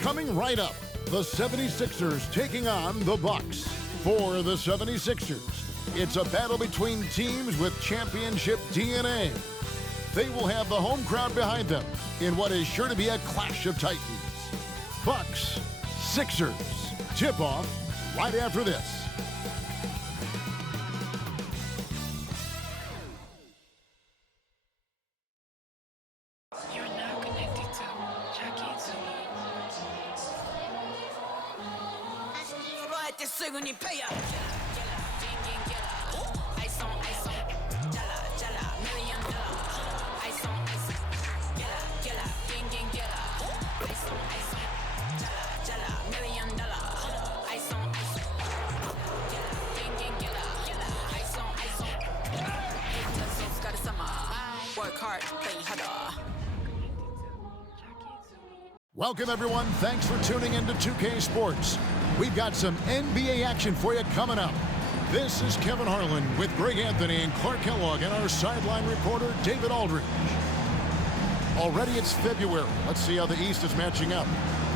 Coming right up, the 76ers taking on the Bucks. For the 76ers, it's a battle between teams with championship DNA. They will have the home crowd behind them in what is sure to be a clash of titans. Bucks, Sixers, tip-off right after this. Welcome, everyone. Thanks for tuning in to 2K Sports. We've got some NBA action for you coming up. This is Kevin Harlan with Greg Anthony and Clark Kellogg and our sideline reporter, David Aldridge. Already it's February. Let's see how the East is matching up.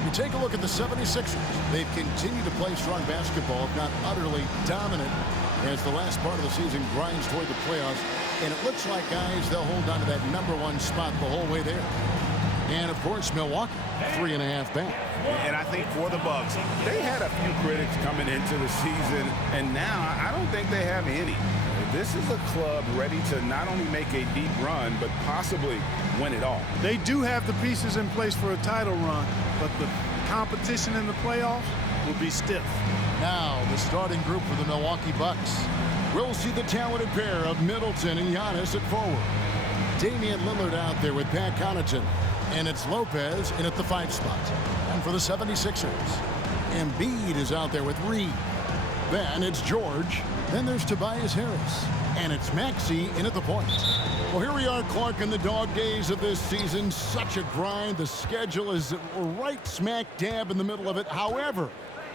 You take a look at the 76ers. They've continued to play strong basketball, if not utterly dominant, as the last part of the season grinds toward the playoffs. And it looks like, guys, they'll hold on to that #1 spot the whole way there. And, of course, Milwaukee, 3.5 back. And I think for the Bucks, they had a few critics coming into the season, and now I don't think they have any. This is a club ready to not only make a deep run, but possibly win it all. They do have the pieces in place for a title run, but the competition in the playoffs will be stiff. Now, the starting group for the Milwaukee Bucks. We'll see the talented pair of Middleton and Giannis at forward. Damian Lillard out there with Pat Connaughton. And it's Lopez in at the 5 spot. And for the 76ers, Embiid is out there with Reed. Then it's George. Then there's Tobias Harris. And it's Maxey in at the point. Well, here we are, Clark, in the dog days of this season. Such a grind. The schedule is right smack dab in the middle of it. However,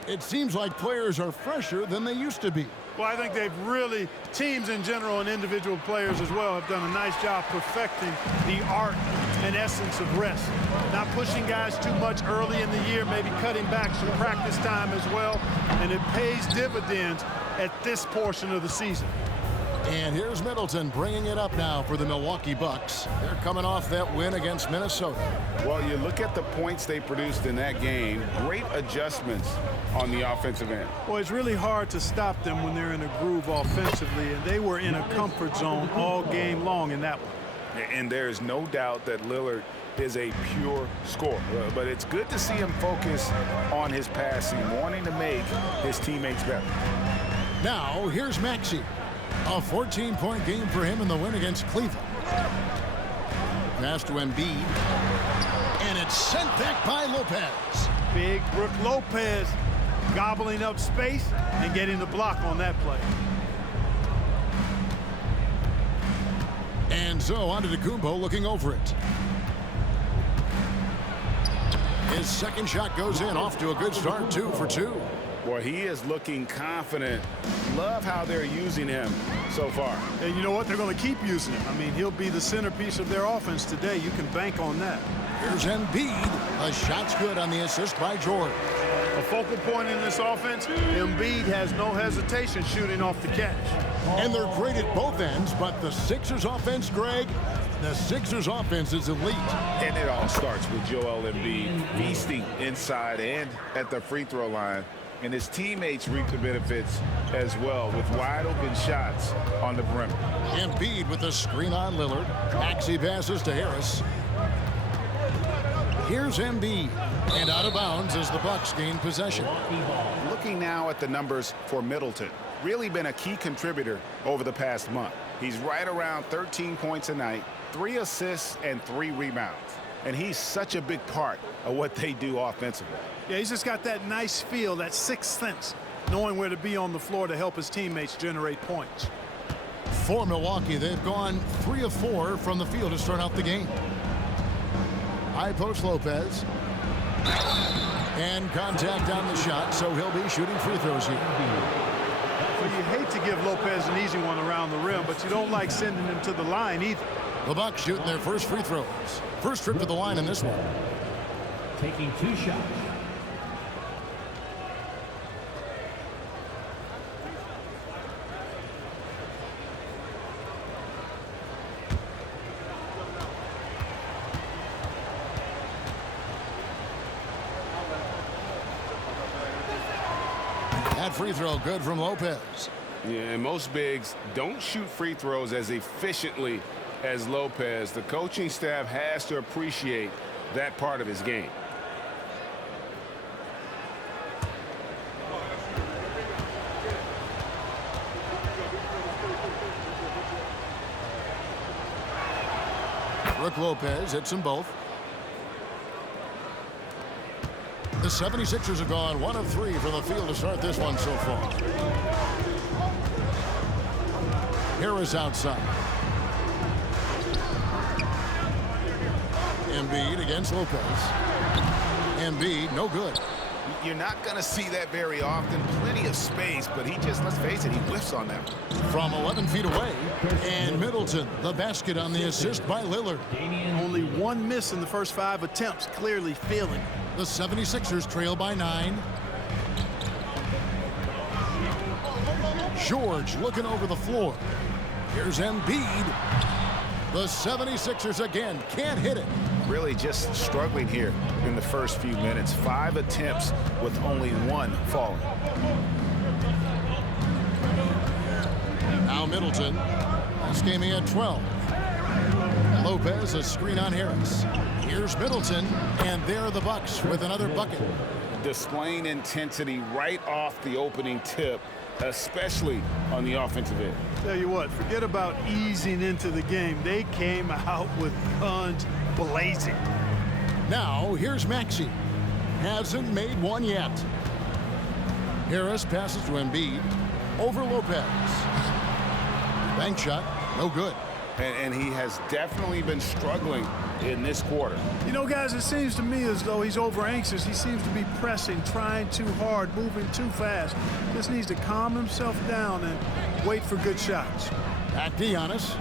it seems like players are fresher than they used to be. Well, I think they've really, teams in general and individual players as well, have done a nice job perfecting the art and essence of rest. Not pushing guys too much early in the year, maybe cutting back some practice time as well, and it pays dividends at this portion of the season. And here's Middleton bringing it up now for the Milwaukee Bucks. They're coming off that win against Minnesota. Well, you look at the points they produced in that game, great adjustments on the offensive end. Well, it's really hard to stop them when they're in a groove offensively, and they were in a comfort zone all game long in that one. And there's no doubt that Lillard is a pure scorer. But it's good to see him focus on his passing, wanting to make his teammates better. Now, here's Maxey. A 14-point game for him in the win against Cleveland. Pass to Embiid. And it's sent back by Lopez. Big Brook Lopez gobbling up space and getting the block on that play. And so on to Antetokounmpo looking over it. His second shot goes in, off to a good start, 2 for 2. Boy, he is looking confident. Love how they're using him so far. And you know what? They're going to keep using him. I mean, he'll be the centerpiece of their offense today. You can bank on that. Here's Embiid. A shot's good on the assist by George. A focal point in this offense, Embiid has no hesitation shooting off the catch. And they're great at both ends, but the Sixers offense, Greg, the Sixers offense is elite. And it all starts with Joel Embiid feasting inside and at the free throw line. And his teammates reap the benefits as well with wide open shots on the perimeter. Embiid with a screen on Lillard. Maxey passes to Harris. Here's Embiid. And out of bounds as the Bucks gain possession. Looking now at the numbers for Middleton. Really been a key contributor over the past month. He's right around 13 points a night, 3 assists, and 3 rebounds. And he's such a big part of what they do offensively. Yeah, he's just got that nice feel, that sixth sense, knowing where to be on the floor to help his teammates generate points. For Milwaukee, they've gone 3 of 4 from the field to start out the game. High post Lopez. And contact on the shot, so he'll be shooting free throws here. Well, you hate to give Lopez an easy one around the rim, but you don't like sending him to the line either. The Bucks shooting their first free throws. First trip to the line in this one. Taking 2 shots. free throw good from Lopez. Yeah, and most bigs don't shoot free throws as efficiently as Lopez. The coaching staff has to appreciate that part of his game. Brook Lopez hits them both. The 76ers have gone 1 of 3 from the field to start this one so far. Harris outside. Embiid against Lopez. Embiid, no good. You're not going to see that very often. Plenty of space, but he just, let's face it, he whiffs on that. From 11 feet away, and Middleton, the basket on the assist by Lillard. Only one miss in the first 5 attempts, clearly feeling. The 76ers trail by 9. George looking over the floor. Here's Embiid. The 76ers again can't hit it. Really just struggling here in the first few minutes. 5 attempts with only 1 falling. Now Middleton. This game he had 12. Lopez, a screen on Harris. Here's Middleton, and there are the Bucks with another bucket. Displaying intensity right off the opening tip, especially on the offensive end. Tell you what, forget about easing into the game. They came out with guns blazing. Now, here's Maxey. Hasn't made one yet. Harris passes to Embiid. Over Lopez. Bank shot, no good. And he has definitely been struggling in this quarter. You know, guys, it seems to me as though he's over anxious. He seems to be pressing, trying too hard, moving too fast. Just needs to calm himself down and wait for good shots. Back to Giannis.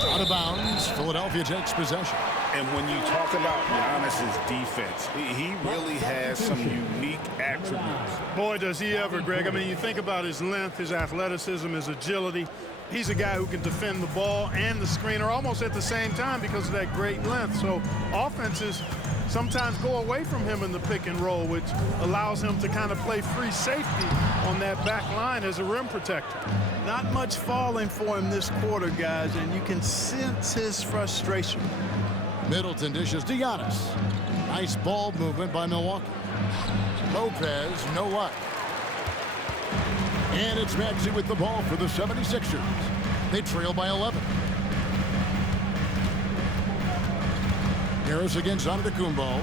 Out of bounds. Philadelphia takes possession. And when you talk about Giannis's defense, he really has some unique attributes. Boy, does he ever, Greg. I mean, you think about his length, his athleticism, his agility. He's a guy who can defend the ball and the screener almost at the same time because of that great length. So offenses sometimes go away from him in the pick and roll, which allows him to kind of play free safety on that back line as a rim protector. Not much falling for him this quarter, guys, and you can sense his frustration. Middleton dishes to Giannis. Nice ball movement by Milwaukee. Lopez, no luck. And it's Maxey with the ball for the 76ers. They trail by 11. Harris against Antetokounmpo.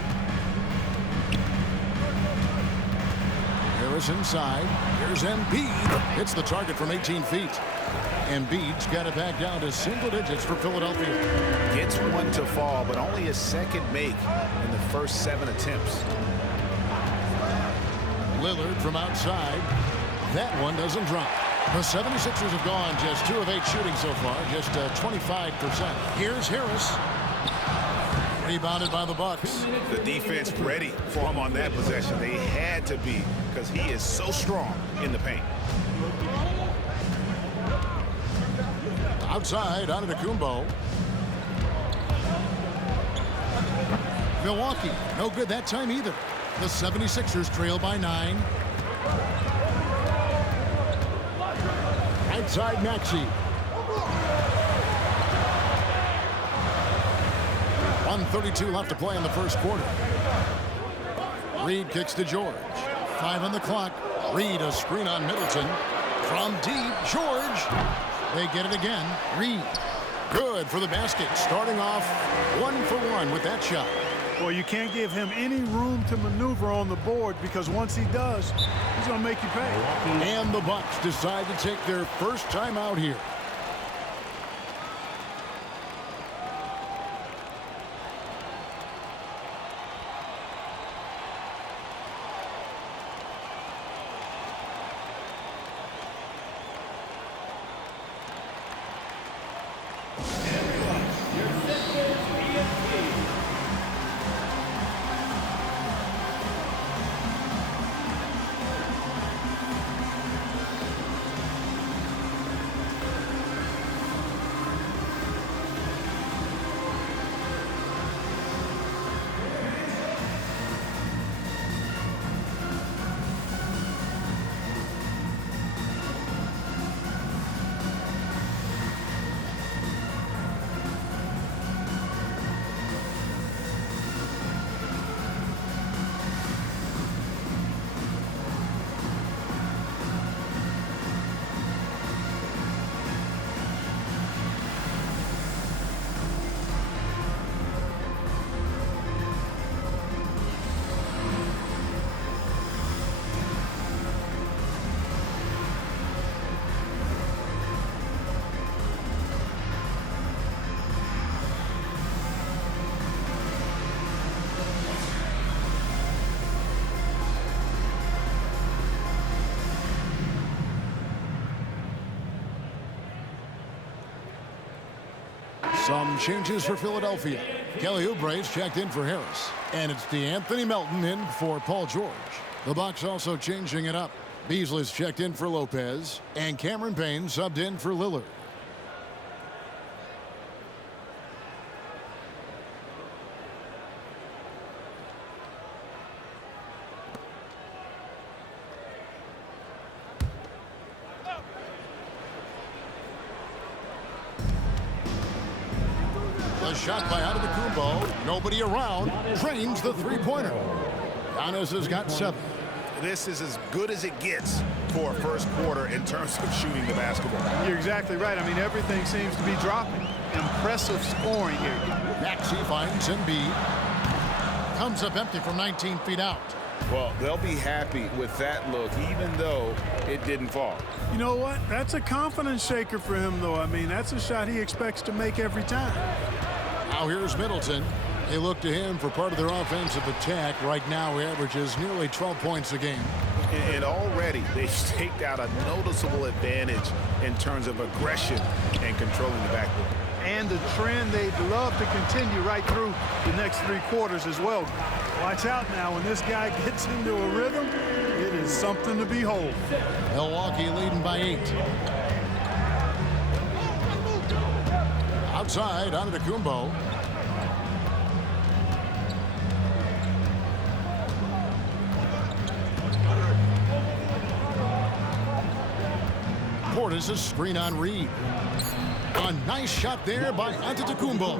Harris inside. Here's Embiid. Hits the target from 18 feet. Embiid's got it back down to single digits for Philadelphia. Gets one to fall, but only a second make in the first 7 attempts. Lillard from outside. That one doesn't drop. The 76ers have gone just 2 of 8 shooting so far, just 25%. Here's Harris. Rebounded by the Bucks. The defense ready for him on that possession. They had to be because he is so strong in the paint. Outside, Antetokounmpo. Milwaukee, no good that time either. The 76ers trail by 9. Outside Maxey. 1:32 left to play in the first quarter. Reed kicks to George. 5 on the clock. Reed, a screen on Middleton. From deep, George. They get it again. Reed. Good for the basket. Starting off 1 for 1 with that shot. Well, you can't give him any room to maneuver on the board because once he does, he's going to make you pay. And the Bucks decide to take their first time out here. Some changes for Philadelphia. Kelly Oubre's checked in for Harris. And it's DeAnthony Melton in for Paul George. The Bucks also changing it up. Beasley's checked in for Lopez. And Cameron Payne subbed in for Lillard. A shot by Antetokounmpo. Nobody around. Drains the three-pointer. Giannis has got 7. This is as good as it gets for a first quarter in terms of shooting the basketball. You're exactly right. I mean, everything seems to be dropping. Impressive scoring here. Maxey finds Embiid. Comes up empty from 19 feet out. Well, they'll be happy with that look, even though it didn't fall. You know what? That's a confidence shaker for him, though. I mean, that's a shot he expects to make every time. Now here's Middleton. They look to him for part of their offensive attack. Right now, he averages nearly 12 points a game. And already they've staked out a noticeable advantage in terms of aggression and controlling the backcourt. And the trend they'd love to continue right through the next 3 quarters as well. Watch out now. When this guy gets into a rhythm, it is something to behold. Milwaukee leading by 8. Outside, Antetokounmpo. Portis' screen on Reed. A nice shot there by Antetokounmpo.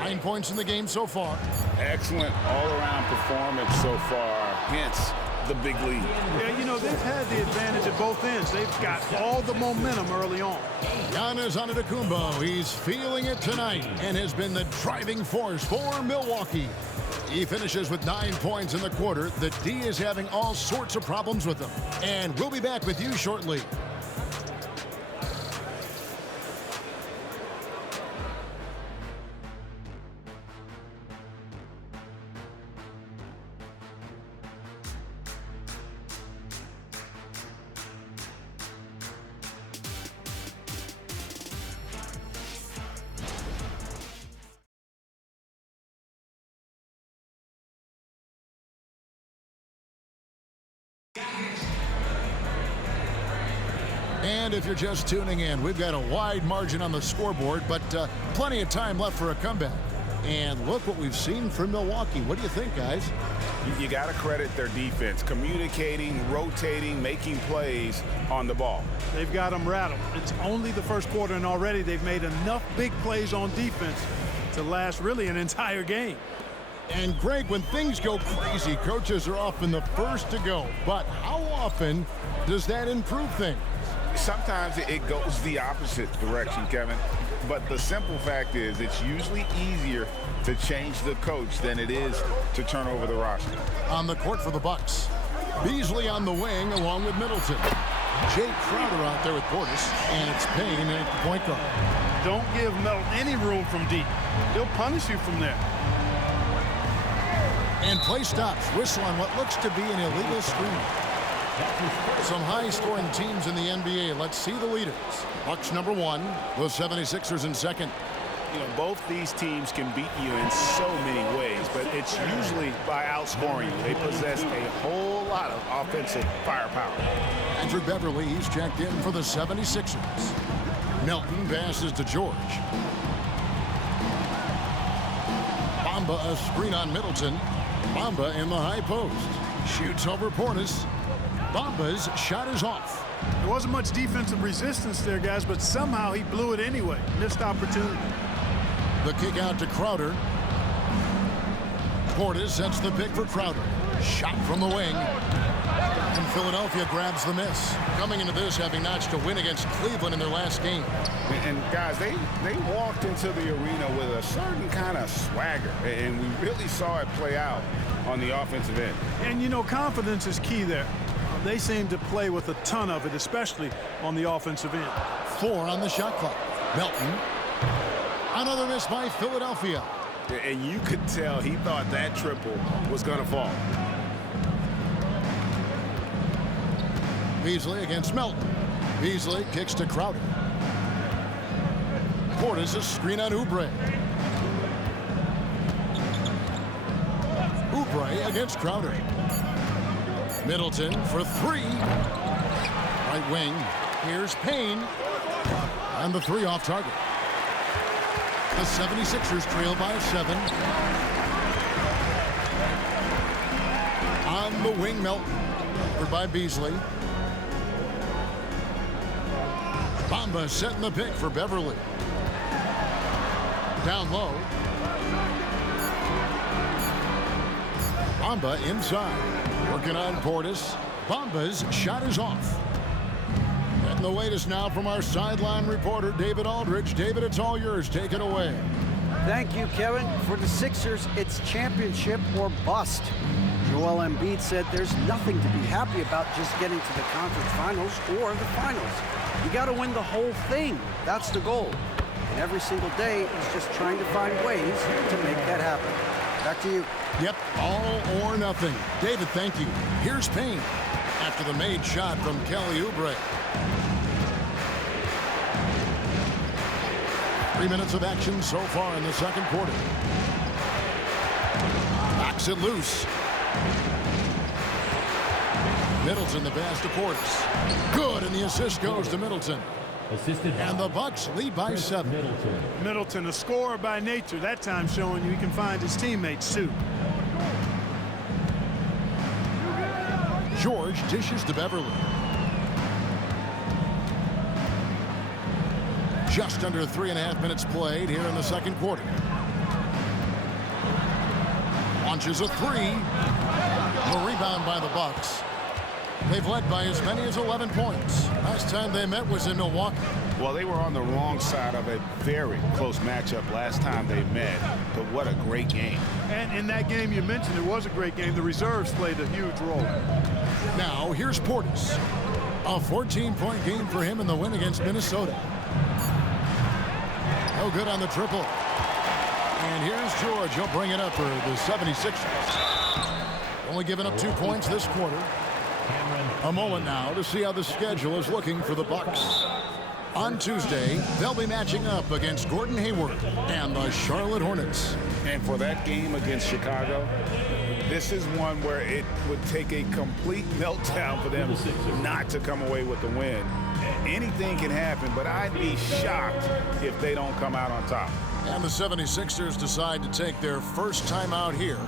9 points in the game so far. Excellent all-around performance so far, hence the big lead. Yeah, you know, they've had the advantage at both ends. They've got all the momentum early on. Giannis Antetokounmpo, he's feeling it tonight and has been the driving force for Milwaukee. He finishes with 9 points in the quarter. The D is having all sorts of problems with him. And we'll be back with you shortly. And if you're just tuning in, we've got a wide margin on the scoreboard, but plenty of time left for a comeback. And look what we've seen from Milwaukee. What do you think, guys? You got to credit their defense, communicating, rotating, making plays on the ball. They've got them rattled. It's only the first quarter, and already they've made enough big plays on defense to last really an entire game. And Greg, when things go crazy, coaches are often the first to go. But how often does that improve things? Sometimes it goes the opposite direction, Kevin. But the simple fact is it's usually easier to change the coach than it is to turn over the roster. On the court for the Bucks, Beasley on the wing along with Middleton. Jay Crowder out there with Portis, and it's Payne at the point guard. Don't give Melton any room from deep. He'll punish you from there. And play stops. Whistle on what looks to be an illegal screen. Some high-scoring teams in the NBA. Let's see the leaders. Bucks number 1, the 76ers in second. You know, both these teams can beat you in so many ways, but it's usually by outscoring you. They possess a whole lot of offensive firepower. Andrew Beverly, he's checked in for the 76ers. Melton passes to George. Bamba, a screen on Middleton. Bamba in the high post. Shoots over Portis. Bamba's shot is off. There wasn't much defensive resistance there, guys, but somehow he blew it anyway. Missed opportunity. The kick out to Crowder. Portis sets the pick for Crowder. Shot from the wing. And Philadelphia grabs the miss. Coming into this, having notched a win against Cleveland in their last game. And guys, they walked into the arena with a certain kind of swagger, and we really saw it play out on the offensive end. And, you know, confidence is key there. They seem to play with a ton of it, especially on the offensive end. 4 on the shot clock. Melton. Another miss by Philadelphia. And you could tell he thought that triple was going to fall. Beasley against Melton. Beasley kicks to Crowder. Portis, a screen on Oubre. Oubre against Crowder. Middleton for three. Right wing. Here's Payne. And the three off target. The 76ers trail by 7. On the wing, Melton. Covered by Beasley. Bamba setting the pick for Beverly. Down low. Bamba inside. Working on Portis. Bamba's shot is off. And the latest now from our sideline reporter, David Aldridge. David, it's all yours. Take it away. Thank you, Kevin. For the Sixers, it's championship or bust. Joel Embiid said there's nothing to be happy about just getting to the conference finals or the finals. You got to win the whole thing. That's the goal. And every single day is just trying to find ways to make that happen. Back to you. Yep, all or nothing. David, thank you. Here's Payne after the made shot from Kelly Oubre. 3 minutes of action so far in the second quarter. Knocks it loose. Middleton the pass to Portis. Good, and the assist goes to Middleton. And the Bucks lead by 7. Middleton, a scorer by nature, that time showing you he can find his teammates too. George dishes to Beverly. Just under 3.5 minutes played here in the second quarter. Launches a three. A rebound by the Bucks. They've led by as many as 11 points. Last time they met was in Milwaukee. Well, they were on the wrong side of a very close matchup last time they met, but what a great game. And in that game you mentioned, it was a great game. The reserves played a huge role. Now here's Portis. A 14-point game for him in the win against Minnesota. No good on the triple. And here's George. He'll bring it up for the 76ers. Only giving up 2 points this quarter. A moment now to see how the schedule is looking for the Bucks. On Tuesday, they'll be matching up against Gordon Hayward and the Charlotte Hornets. And for that game against Chicago, this is one where it would take a complete meltdown for them not to come away with the win. Anything can happen, but I'd be shocked if they don't come out on top. And the 76ers decide to take their first time out here.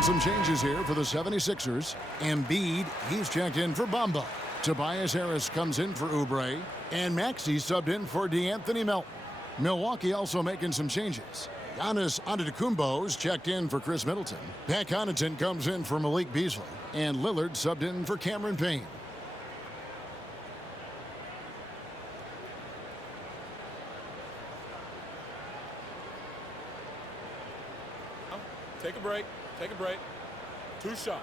Some changes here for the 76ers. Embiid, he's checked in for Bamba. Tobias Harris comes in for Oubre. And Maxey subbed in for DeAnthony Melton. Milwaukee also making some changes. Giannis Antetokounmpo's checked in for Chris Middleton. Pat Connaughton comes in for Malik Beasley. And Lillard subbed in for Cameron Payne. Take a break. Take a break. 2 shots.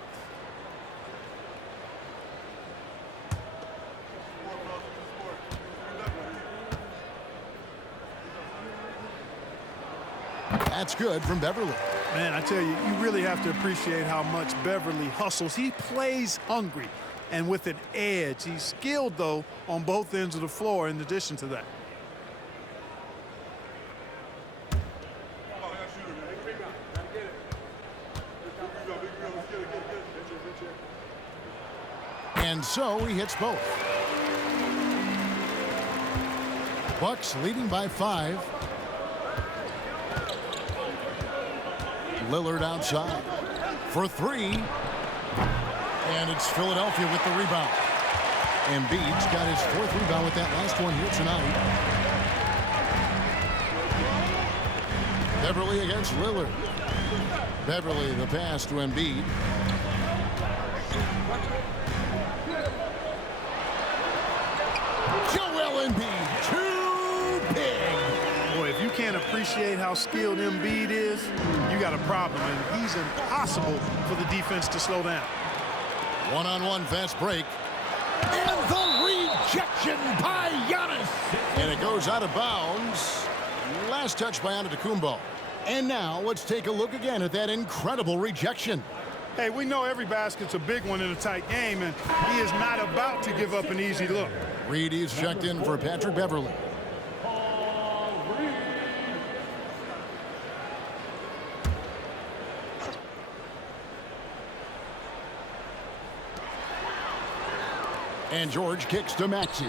That's good from Beverly. Man, I tell you, you really have to appreciate how much Beverly hustles. He plays hungry and with an edge. He's skilled, though, on both ends of the floor in addition to that. And so he hits both. Bucks leading by 5. Lillard outside for 3. And it's Philadelphia with the rebound. Embiid's got his 4th rebound with that last one here tonight. Beverly against Lillard. Beverly the pass to Embiid. Joel Embiid, too big. Boy, if you can't appreciate how skilled Embiid is, you got a problem, and he's impossible for the defense to slow down. One-on-one fast break. And the rejection by Giannis. And it goes out of bounds. Last touch by Antetokounmpo. And now let's take a look again at that incredible rejection. Hey, we know every basket's a big one in a tight game, and he is not about to give up an easy look. Reedy's checked in for Patrick Beverly. And George kicks to Maxey.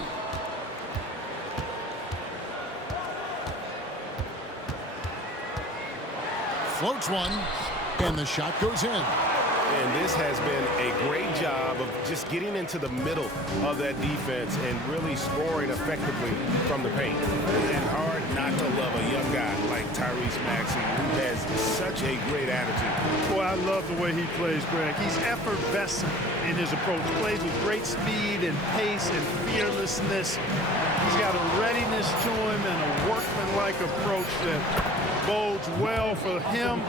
Floats one, and the shot goes in. And this has been a great job of just getting into the middle of that defense and really scoring effectively from the paint. And hard not to love a young guy like Tyrese Maxey, who has such a great attitude. Boy, I love the way he plays, Greg. He's effervescent in his approach. Plays with great speed and pace and fearlessness. He's got a readiness to him and a workmanlike approach that bodes well for him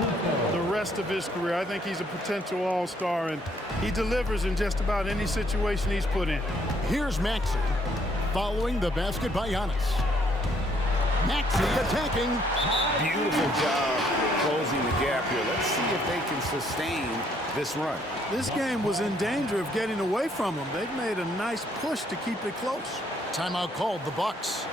the rest of his career. I think he's a potential all-star, and he delivers in just about any situation he's put in. Here's Maxey following the basket by Giannis. Maxey attacking. Beautiful job closing the gap here. Let's see if they can sustain this run. This game was in danger of getting away from him. They've made a nice push to keep it close. Timeout called, the Bucks.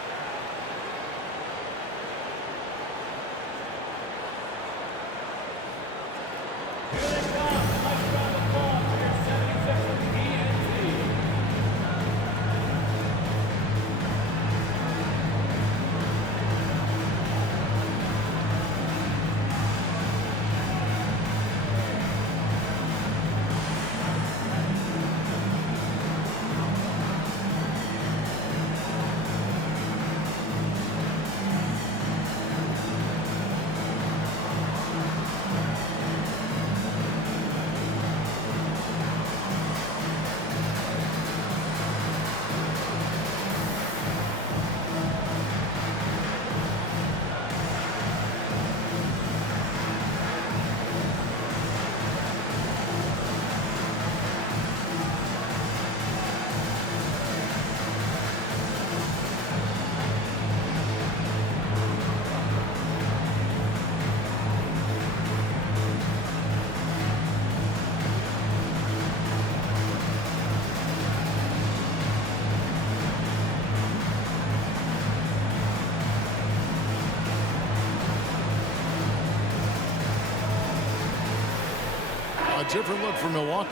A different look for Milwaukee.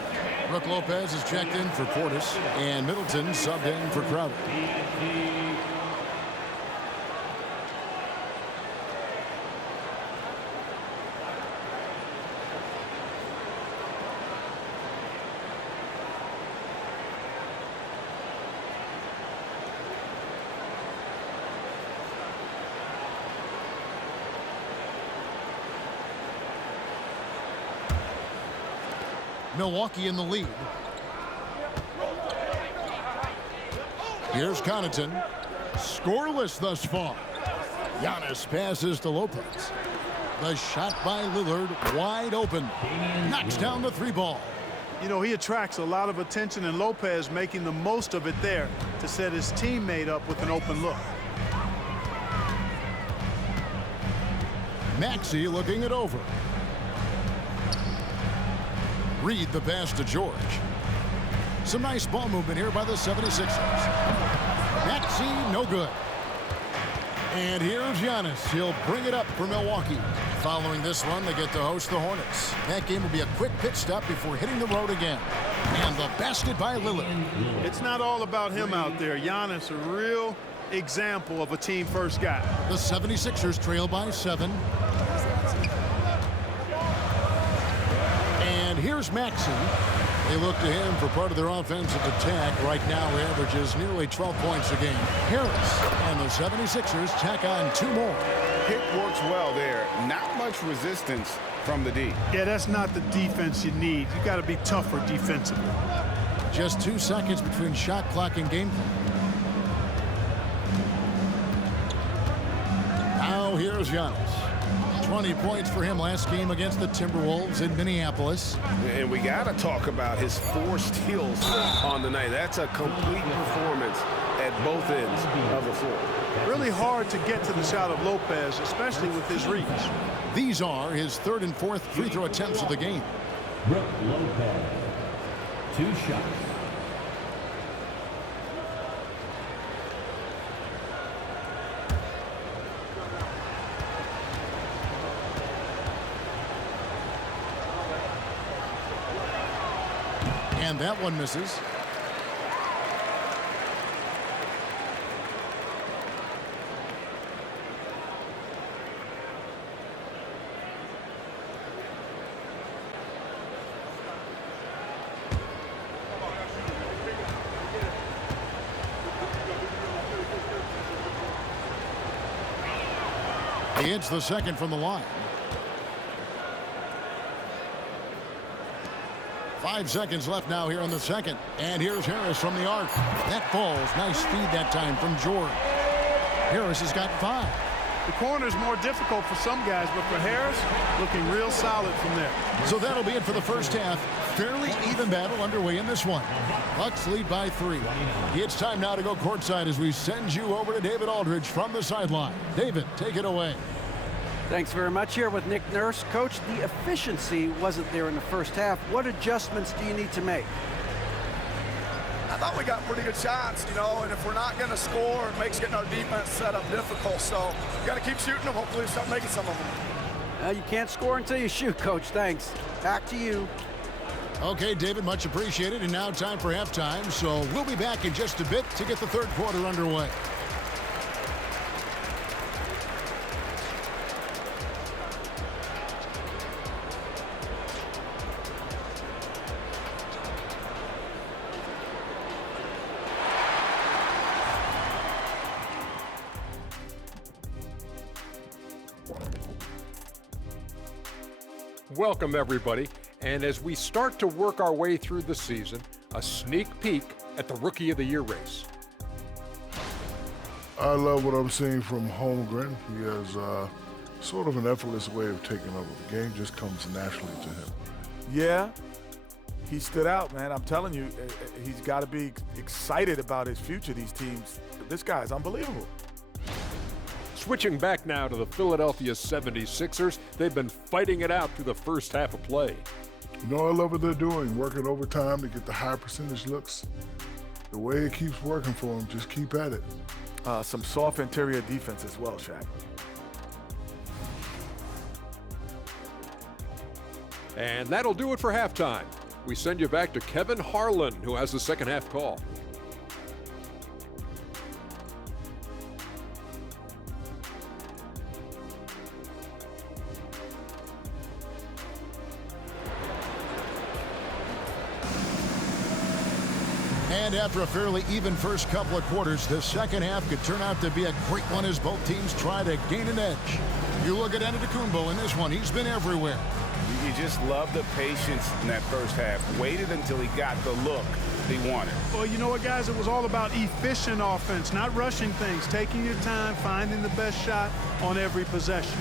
Brook Lopez is checked in for Portis, and Middleton subbed in for Crowder. Milwaukee in the lead. Here's Connaughton. Scoreless thus far. Giannis passes to Lopez. The shot by Lillard wide open. Knocks down the 3 ball. You know, he attracts a lot of attention, and Lopez making the most of it there to set his teammate up with an open look. Maxey looking it over. Reed the pass to George. Some nice ball movement here by the 76ers. Maxey, no good. And here's Giannis. He'll bring it up for Milwaukee. Following this one, they get to host the Hornets. That game will be a quick pit stop before hitting the road again. And the basket by Lillard. It's not all about him out there. Giannis, a real example of a team-first guy. The 76ers trail by 7. And here's Maxey. They look to him for part of their offensive attack. Right now, he averages nearly 12 points a game. Harris and the 76ers tack on 2 more. Pick works well there. Not much resistance from the D. Yeah, that's not the defense you need. You got to be tougher defensively. Just 2 seconds between shot clock and game clock. Now here's Giannis. 20 points for him last game against the Timberwolves in Minneapolis. And we got to talk about his 4 steals on the night. That's a complete performance at both ends of the floor. Really hard to get to the shot of Lopez, especially with his reach. These are his 3rd and 4th free throw attempts of the game. Brook Lopez, 2 shots. And that one misses. He hits the second from the line. 5 seconds left now here in the second. And here's Harris from the arc. That falls. Nice feed that time from George. Harris has got 5. The corner's more difficult for some guys, but for Harris, looking real solid from there. So that'll be it for the first half. Fairly even battle underway in this one. Bucks lead by 3. It's time now to go courtside as we send you over to David Aldridge from the sideline. David, take it away. Thanks very much. Here with Nick Nurse. Coach, the efficiency wasn't there in the first half. What adjustments do you need to make? I thought we got pretty good shots, you know, and if we're not going to score, it makes getting our defense set up difficult. So we got to keep shooting them. Hopefully start making some of them. You can't score until you shoot, Coach. Thanks. Back to you. Okay, David, much appreciated. And now time for halftime. So we'll be back in just a bit to get the third quarter underway. Welcome, everybody. And as we start to work our way through the season, a sneak peek at the Rookie of the Year race. I love what I'm seeing from Holmgren. He has sort of an effortless way of taking over. The game just comes naturally to him. Yeah, he stood out, man. I'm telling you, he's got to be excited about his future, these teams. This guy's unbelievable. Switching back now to the Philadelphia 76ers, they've been fighting it out through the first half of play. You know, I love what they're doing, working overtime to get the high percentage looks. The way it keeps working for them, just keep at it. Some soft interior defense as well, Shaq. And that'll do it for halftime. We send you back to Kevin Harlan, who has the second half call. And after a fairly even first couple of quarters, the second half could turn out to be a great one as both teams try to gain an edge. You look at Antetokounmpo in this one, he's been everywhere. You just love the patience in that first half. Waited until he got the look he wanted. Well, you know what, guys? It was all about efficient offense, not rushing things, taking your time, finding the best shot on every possession.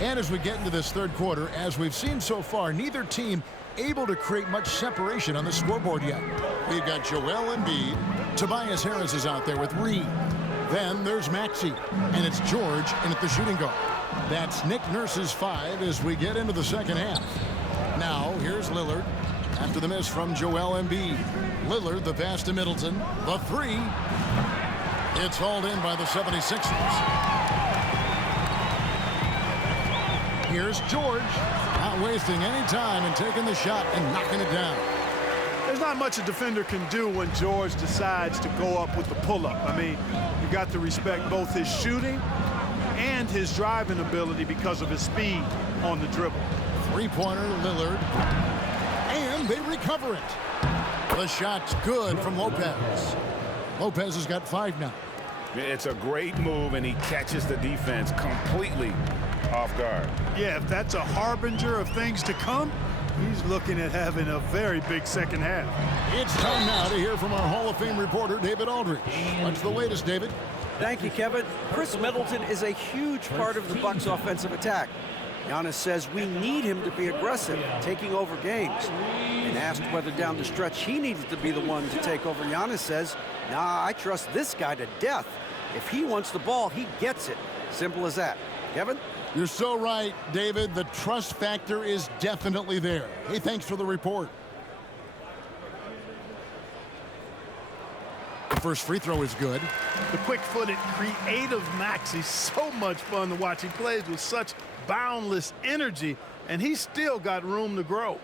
And as we get into this third quarter, as we've seen so far, neither team able to create much separation on the scoreboard yet. We've got Joel Embiid. Tobias Harris is out there with Reed. Then there's Maxey, and it's George in at the shooting guard. That's Nick Nurse's 5 as we get into the second half. Now, here's Lillard after the miss from Joel Embiid. Lillard, the pass to Middleton. The 3. It's hauled in by the 76ers. Here's George, not wasting any time and taking the shot and knocking it down. There's not much a defender can do when George decides to go up with the pull-up. I mean, you got to respect both his shooting and his driving ability because of his speed on the dribble. Three-pointer, Lillard. And they recover it. The shot's good from Lopez. Lopez has got 5 now. It's a great move, and he catches the defense completely off guard. Yeah, if that's a harbinger of things to come, he's looking at having a very big second half. It's time now to hear from our Hall of Fame reporter, David Aldridge. What's the latest, David? Thank you, Kevin. Chris Middleton is a huge part of the Bucks' offensive attack. Giannis says we need him to be aggressive, taking over games. And asked whether down the stretch he needed to be the one to take over, Giannis says, nah, I trust this guy to death. If he wants the ball, he gets it. Simple as that. Kevin? You're so right, David. The trust factor is definitely there. Hey, thanks for the report. The first free throw is good. The quick-footed, creative Max, he's so much fun to watch. He plays with such boundless energy, and he's still got room to grow.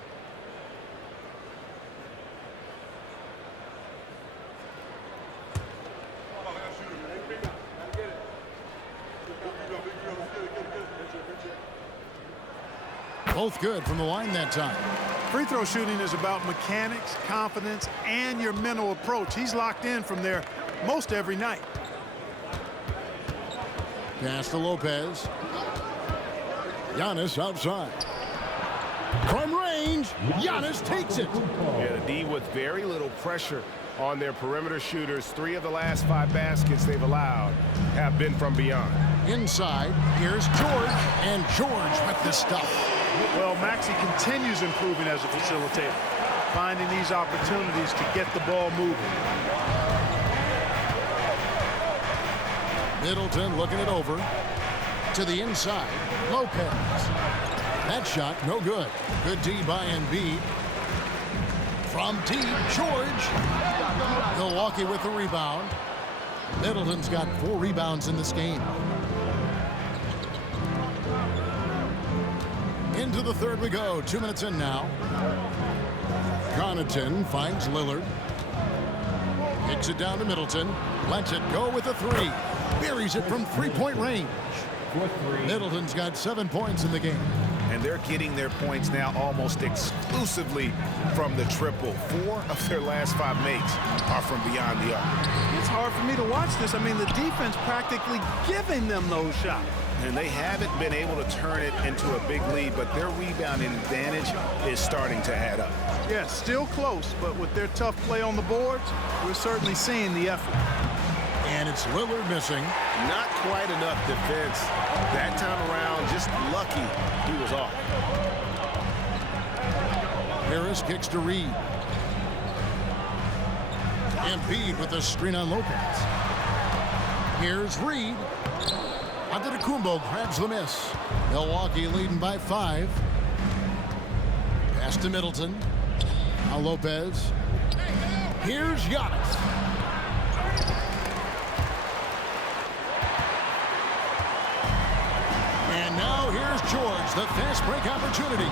Both good from the line that time. Free throw shooting is about mechanics, confidence, and your mental approach. He's locked in from there most every night. Pass to Lopez. Giannis outside. From range, Giannis takes it. Yeah, the D with very little pressure on their perimeter shooters. 3 of the last 5 baskets they've allowed have been from beyond. Inside, here's George, and George with the stuff. Well, Maxey continues improving as a facilitator, finding these opportunities to get the ball moving. Middleton looking it over to the inside. Lopez. That shot, no good. Good D by Embiid. From deep, George. Milwaukee with the rebound. Middleton's got 4 rebounds in this game. Into the third we go. 2 minutes in now. Connaughton finds Lillard. Kicks it down to Middleton. Lets it go with a 3. Buries it from 3-point range. Middleton's got 7 points in the game. And they're getting their points now almost exclusively from the triple. 4 of their last 5 makes are from beyond the arc. It's hard for me to watch this. I mean, the defense practically giving them those shots. And they haven't been able to turn it into a big lead, but their rebounding advantage is starting to add up. Yeah, still close, but with their tough play on the boards, we're certainly seeing the effort. And it's Lillard missing. Not quite enough defense. That time around, just lucky he was off. Harris kicks to Reed. Embiid with a screen on Lopez. Here's Reed. Antetokounmpo grabs the miss. Milwaukee leading by 5. Pass to Middleton. Now Lopez. Here's Giannis. And now here's George, the fast break opportunity.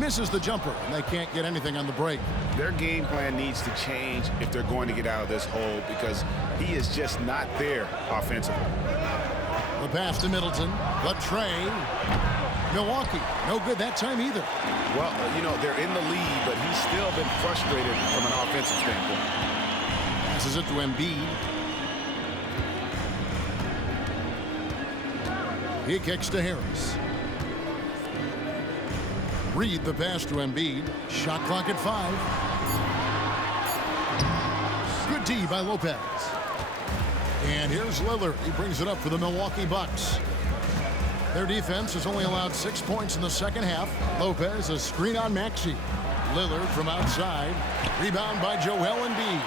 Misses the jumper, and they can't get anything on the break. Their game plan needs to change if they're going to get out of this hole because he is just not there offensively. The pass to Middleton. The tray. Milwaukee, no good that time either. Well, you know, they're in the lead, but he's still been frustrated from an offensive standpoint. Passes it to Embiid. He kicks to Harris. Reed the pass to Embiid. Shot clock at 5. Good D by Lopez. And here's Lillard. He brings it up for the Milwaukee Bucks. Their defense has only allowed 6 points in the second half. Lopez, a screen on Maxey. Lillard from outside. Rebound by Joel Embiid.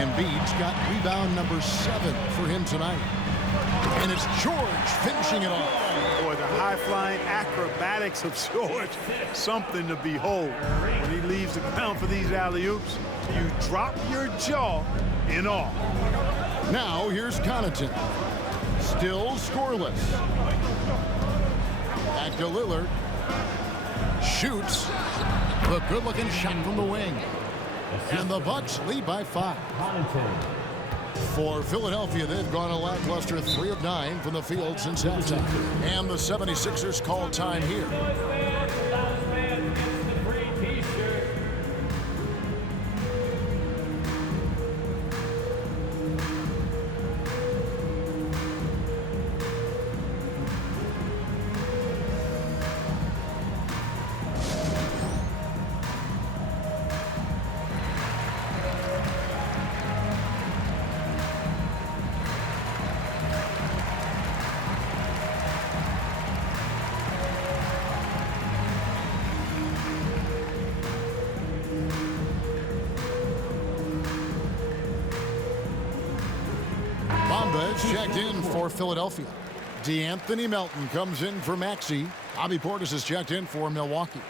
Embiid's got rebound number 7 for him tonight. And it's George finishing it off. Boy, the high-flying acrobatics of George, something to behold. When he leaves the ground for these alley-oops, you drop your jaw in awe. Now here's Connaughton. Still scoreless. Back to Lillard. Shoots. The good-looking shot from the wing. And the Bucks lead by 5. For Philadelphia, they've gone a lackluster 3 of 9 from the field since halftime. And the 76ers call time here. Checked in for Philadelphia. DeAnthony Melton comes in for Maxey. Bobby Portis is checked in for Milwaukee.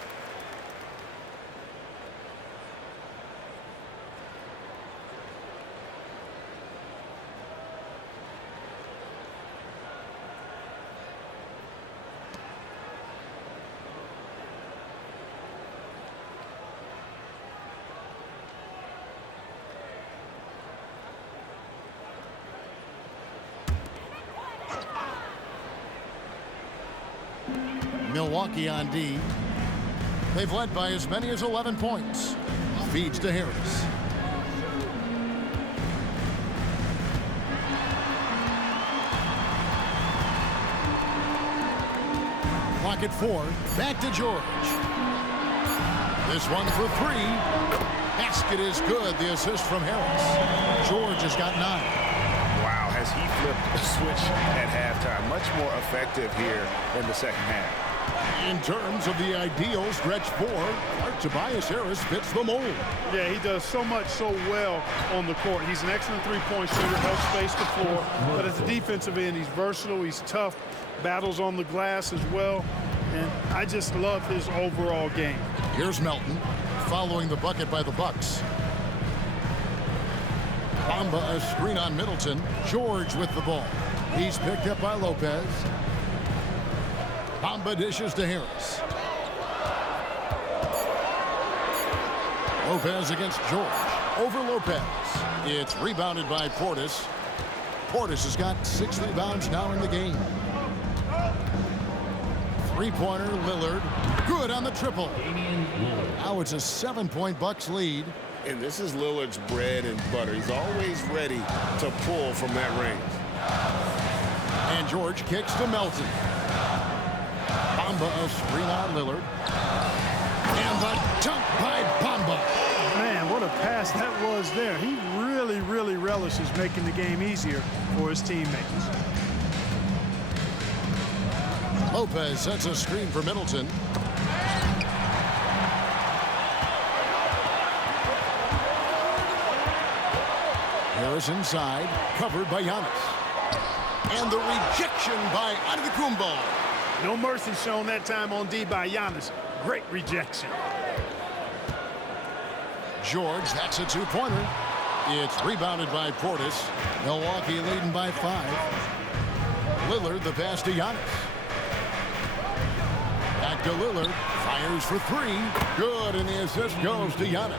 Milwaukee on D. They've led by as many as 11 points. Feeds to Harris. Clock at 4. Back to George. This one for 3. Basket is good. The assist from Harris. George has got 9. Wow, has he flipped the switch at halftime. Much more effective here in the second half. In terms of the ideal stretch 4, Tobias Harris fits the mold. Yeah, he does so much so well on the court. He's an excellent three-point shooter, helps space the floor. But at the defensive end, he's versatile, he's tough, battles on the glass as well. And I just love his overall game. Here's Melton following the bucket by the Bucks. Bamba a screen on Middleton. George with the ball. He's picked up by Lopez. Bamba dishes to Harris. Lopez against George. Over Lopez. It's rebounded by Portis. Portis has got 6 rebounds now in the game. Three-pointer, Lillard. Good on the triple. Now it's a 7-point Bucks lead. And this is Lillard's bread and butter. He's always ready to pull from that range. And George kicks to Melton. Bamba a screen on Lillard. And the dunk by Bamba. Man, what a pass that was there. He really relishes making the game easier for his teammates. Lopez sets a screen for Middleton. Harris inside, covered by Giannis. And the rejection by Antetokounmpo. No mercy shown that time on D by Giannis. Great rejection. George, that's a 2-pointer. It's rebounded by Portis. Milwaukee leading by 5. Lillard, the pass to Giannis. Back to Lillard. Fires for 3. Good, and the assist goes to Giannis.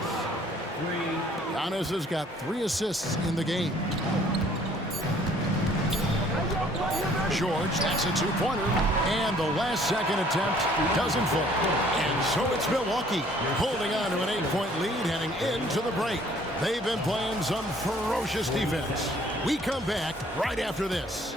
Giannis has got 3 assists in the game. George, that's a 2-pointer. And the last-second attempt doesn't fall. And so it's Milwaukee holding on to an 8-point lead heading into the break. They've been playing some ferocious defense. We come back right after this.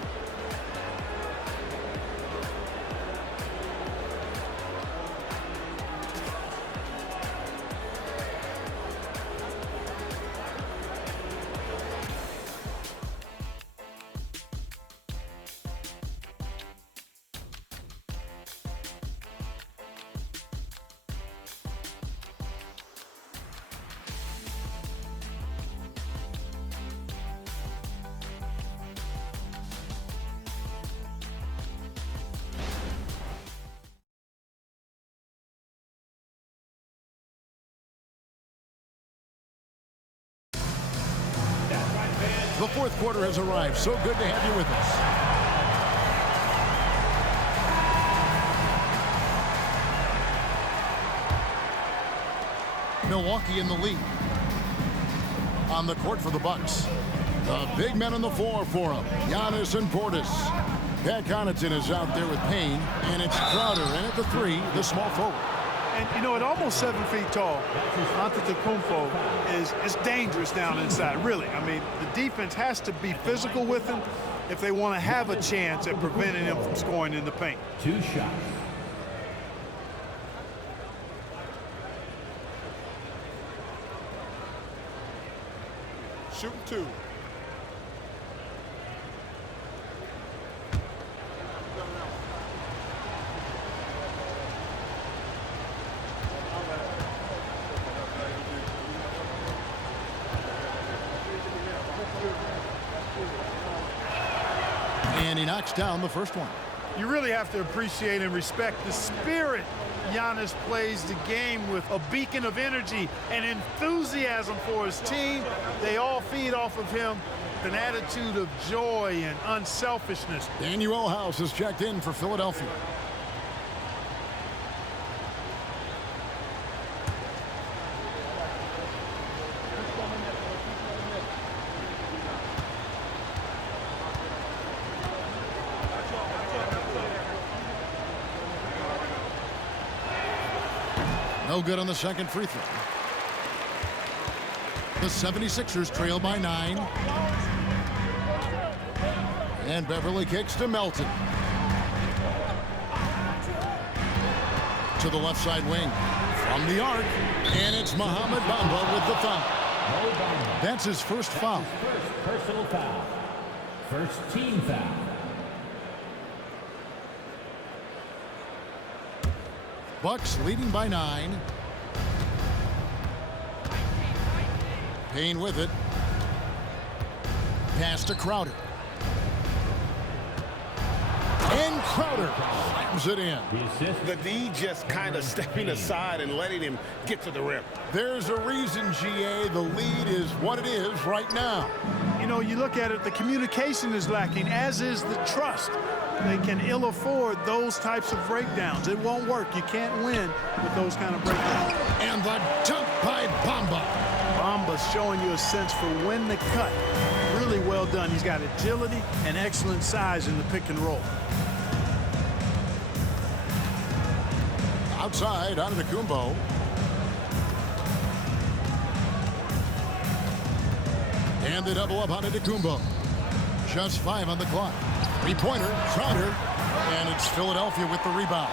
fourth quarter has arrived. So good to have you with us. Milwaukee in the lead. On the court for the Bucks. The big men on the floor for them. Giannis and Portis. Pat Connaughton is out there with Payne, and it's Crowder. And at the three, the small forward. And, you know, at almost 7 feet tall, Antetokounmpo is dangerous down inside, really. I mean, the defense has to be physical with him if they want to have a chance at preventing him from scoring in the paint. 2 shots. Shooting 2. And he knocks down the first one. You really have to appreciate and respect the spirit Giannis plays the game with, a beacon of energy and enthusiasm for his team. They all feed off of him, an attitude of joy and unselfishness. Daniel House has checked in for Philadelphia. No good on the second free throw. The 76ers trail by 9. And Beverly kicks to Melton. To the left side wing. From the arc. And it's Mohamed Bamba with the foul. That's his first foul. First personal foul. First team foul. Bucks leading by 9. Payne with it. Pass to Crowder. And Crowder slams it in. The D just kind of stepping aside and letting him get to the rim. There's a reason, GA, the lead is what it is right now. You know, you look at it, the communication is lacking, as is the trust. They can ill afford those types of breakdowns. It won't work. You can't win with those kind of breakdowns. And the dunk by Bamba. Bamba's showing you a sense for when to cut. Really well done. He's got agility and excellent size in the pick and roll. Outside, Antetokounmpo. And the double up Antetokounmpo. Just 5 on the clock. Three-pointer, Crowder, and it's Philadelphia with the rebound.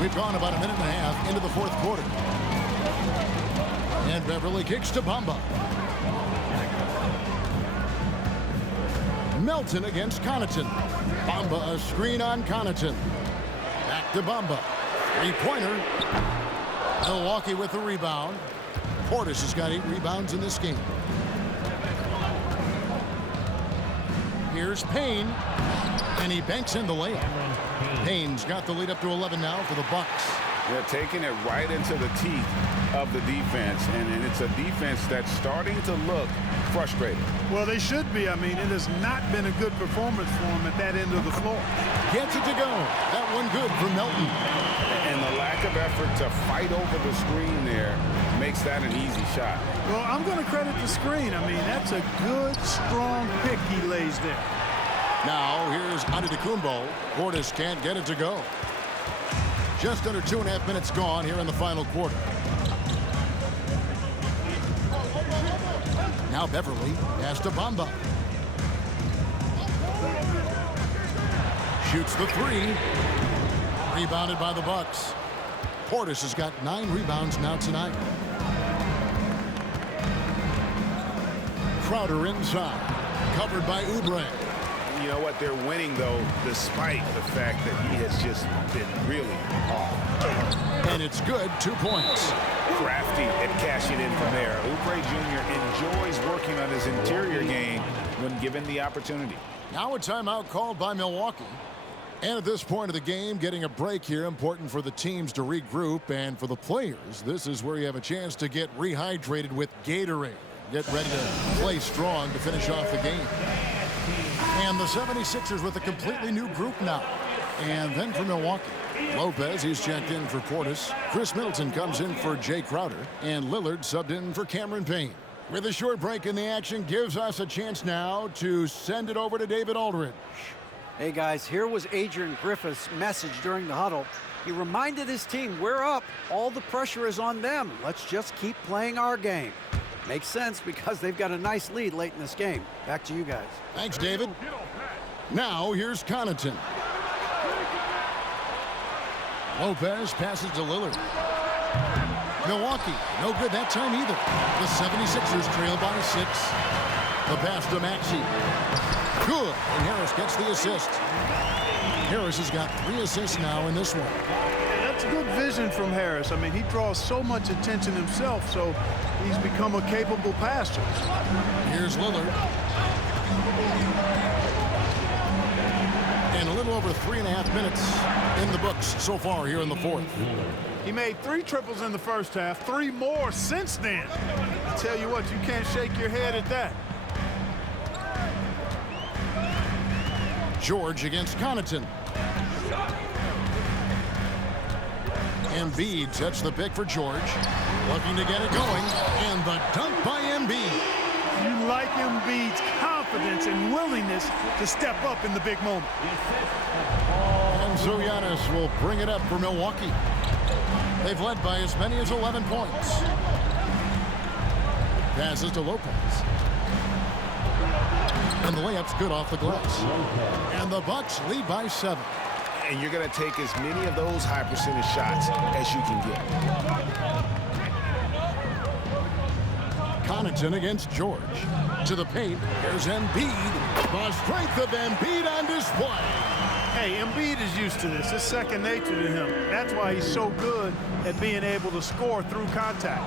We've gone about a minute and a half into the fourth quarter. And Beverly kicks to Bamba. Melton against Connaughton. Bamba a screen on Connaughton. Back to Bamba. Three-pointer. Milwaukee with the rebound. Portis has got 8 rebounds in this game. Here's Payne, and he banks in the layup. Payne's got the lead up to 11 now for the Bucks. They're taking it right into the teeth of the defense, and it's a defense that's starting to look frustrated. Well, they should be. I mean, it has not been a good performance for them at that end of the floor. Gets it to go. That one good for Melton. And the lack of effort to fight over the screen there makes that an easy shot. Well, I'm going to credit the screen. I mean, that's a good, strong pick he lays there. Now, here's Antetokounmpo. Portis can't get it to go. Just under 2.5 minutes gone here in the final quarter. Now Beverly pass to Bamba. Shoots the 3. Rebounded by the Bucks. Portis has got 9 rebounds now tonight. Crowder inside. Covered by Oubre. You know what? They're winning, though, despite the fact that he has just been really off. And it's good. 2 points. Crafty at cashing in from there. Oubre Jr. enjoys working on his interior game when given the opportunity. Now a timeout called by Milwaukee. And at this point of the game, getting a break here, important for the teams to regroup. And for the players, this is where you have a chance to get rehydrated with Gatorade. get ready to play strong to finish off the game. And the 76ers with a completely new group now. And then for Milwaukee, Lopez, he's checked in for Portis. Chris Middleton comes in for Jay Crowder. And Lillard subbed in for Cameron Payne. With a short break in the action, gives us a chance now to send it over to David Aldridge. Hey guys, here was Adrian Griffith's message during the huddle. He reminded his team, we're up. All the pressure is on them. Let's just keep playing our game. Makes sense because they've got a nice lead late in this game. Back to you guys. Thanks, David. Now here's Connaughton. Lopez passes to Lillard. Milwaukee, no good that time either. The 76ers trail by 6. The pass to Maxey. Good, and Harris gets the assist. Harris has got 3 assists now in this one. That's good vision from Harris. I mean, he draws so much attention himself, so he's become a capable passer. Here's Lillard. And a little over 3.5 minutes in the books so far here in the fourth. He made 3 triples in the first half, 3 more since then. I tell you what, you can't shake your head at that. George against Connaughton. Embiid sets the pick for George. Looking to get it going. And the dunk by Embiid. You like Embiid's confidence and willingness to step up in the big moment. And so Giannis will bring it up for Milwaukee. They've led by as many as 11 points. Passes to Lopez. And the layup's good off the glass. And the Bucks lead by 7. And you're going to take as many of those high percentage shots as you can get. Connaughton against George. To the paint. Here's Embiid. The strength of Embiid on display. Hey, Embiid is used to this. It's second nature to him. That's why he's so good at being able to score through contact.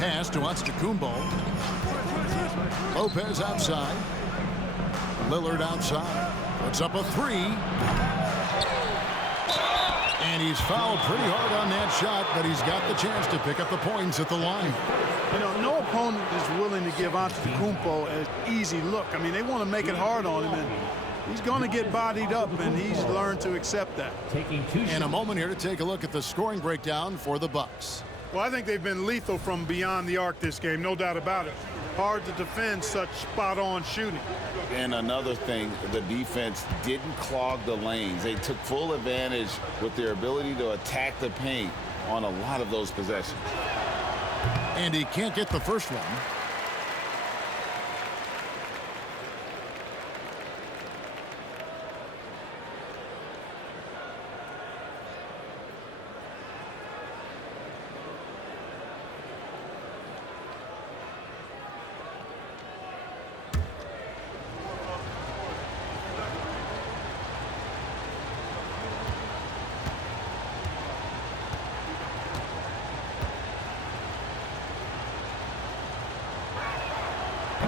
Pass to Antetokounmpo. Lopez outside. Lillard outside. Puts up a 3. And he's fouled pretty hard on that shot, but he's got the chance to pick up the points at the line. You know, no opponent is willing to give Antetokounmpo an easy look. I mean, they want to make it hard on him, and he's going to get bodied up, and he's learned to accept that. In a moment here to take a look at the scoring breakdown for the Bucks. Well, I think they've been lethal from beyond the arc this game, no doubt about it. Hard to defend such spot-on shooting. And another thing, the defense didn't clog the lanes. They took full advantage with their ability to attack the paint on a lot of those possessions. And he can't get the first one.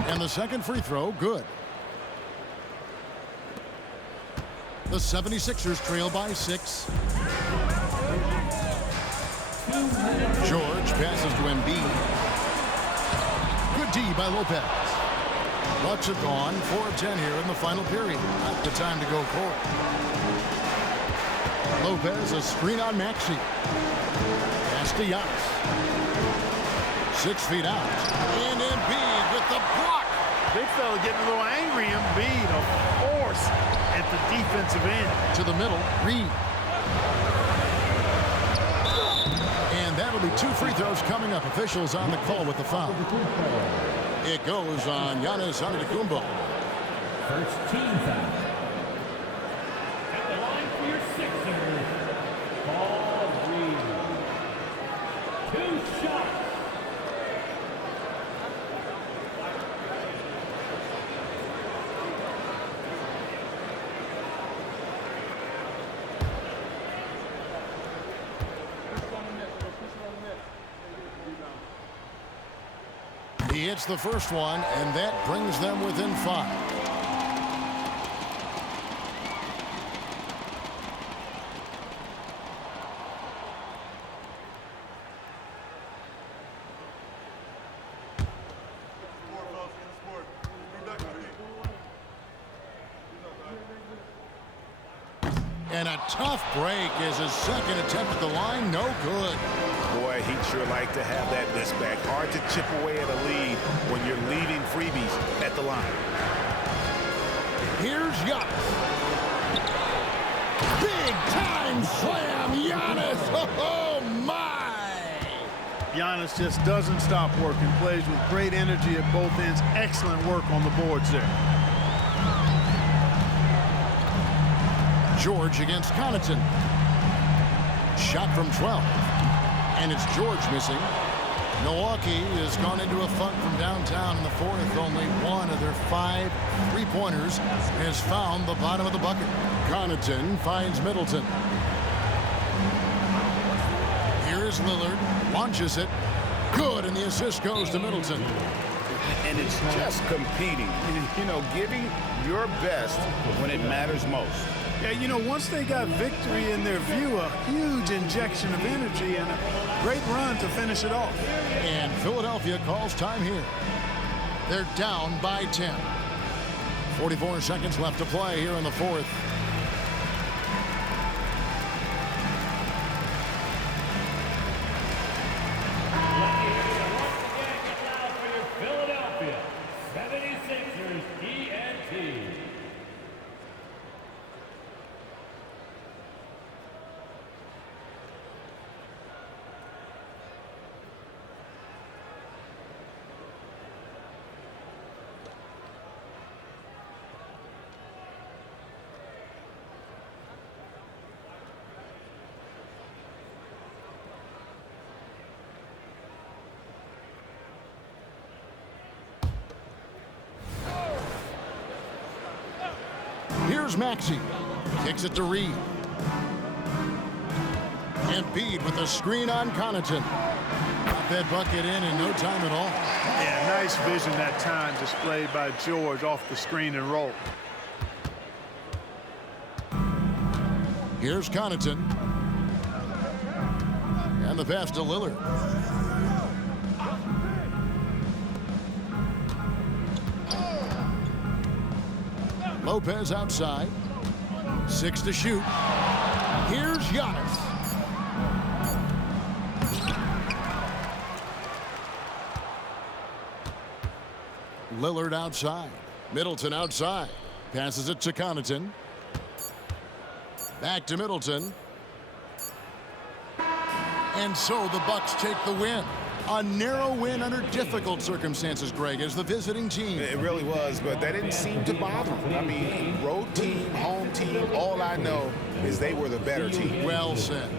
And the second free throw, good. The 76ers trail by 6. George passes to Embiid. Good D by Lopez. Bucks have gone 4 of 10 here in the final period. Not the time to go cold. Lopez, a screen on Maxey. Pass to Giannis. 6 feet out. And Embiid with the block. Big fella getting a little angry. Embiid, a force at the defensive end. To the middle, Reed. And that'll be 2 free throws coming up. Officials on the call with the foul. It goes on Giannis Antetokounmpo. First team foul. At the line for your Sixers, Paul Reed. 2 shots. He hits the first one, and that brings them within 5. And a tough break is his second attempt at the line. No good. Boy, he'd sure like to have that miss back. Hard to chip away at a lead when you're leaving freebies at the line. Here's Giannis. Big time slam, Giannis. Oh, my. Giannis just doesn't stop working. Plays with great energy at both ends. Excellent work on the boards there. George against Connaughton. Shot from 12. And it's George missing. Milwaukee has gone into a funk from downtown in the fourth. Only one of their 5 3-pointers has found the bottom of the bucket. Connaughton finds Middleton. Here is Lillard. Launches it. Good, and the assist goes to Middleton. And it's just competing. You know, giving your best when it matters most. Yeah, you know, once they got victory in their view, a huge injection of energy and a great run to finish it off. And Philadelphia calls time here. They're down by 10. 44 seconds left to play here in the fourth. Philadelphia 76ers TNT. Here's Maxey. Kicks it to Reed. Embiid with the screen on Connaughton. Got that bucket in no time at all. Yeah, nice vision that time displayed by George off the screen and roll. Here's Connaughton. And the pass to Lillard. Lopez outside. 6 to shoot. Here's Giannis. Lillard outside. Middleton outside. Passes it to Connaughton. Back to Middleton. And so the Bucks take the win. A narrow win under difficult circumstances, Greg, as the visiting team. It really was, but that didn't seem to bother them. I mean, road team, home team, all I know is they were the better team. Well said.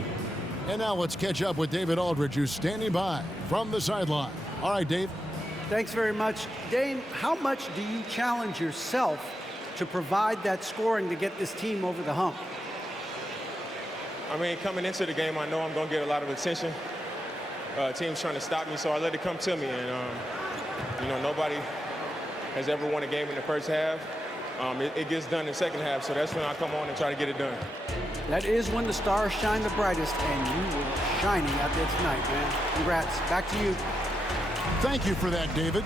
And now let's catch up with David Aldridge, who's standing by from the sideline. All right, Dave. Thanks very much. Dane, how much do you challenge yourself to provide that scoring to get this team over the hump? I mean, coming into the game, I know I'm going to get a lot of attention. Team's trying to stop me, so I let it come to me. And, you know, nobody has ever won a game in the first half. It gets done in the second half, so that's when I come on and try to get it done. That is when the stars shine the brightest, and you were shining out there tonight, man. Congrats. Back to you. Thank you for that, David.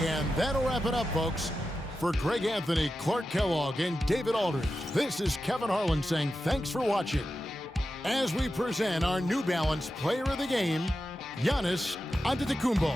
And that'll wrap it up, folks. For Greg Anthony, Clark Kellogg, and David Aldridge, this is Kevin Harlan saying thanks for watching. As we present our New Balance Player of the Game, Giannis Antetokounmpo.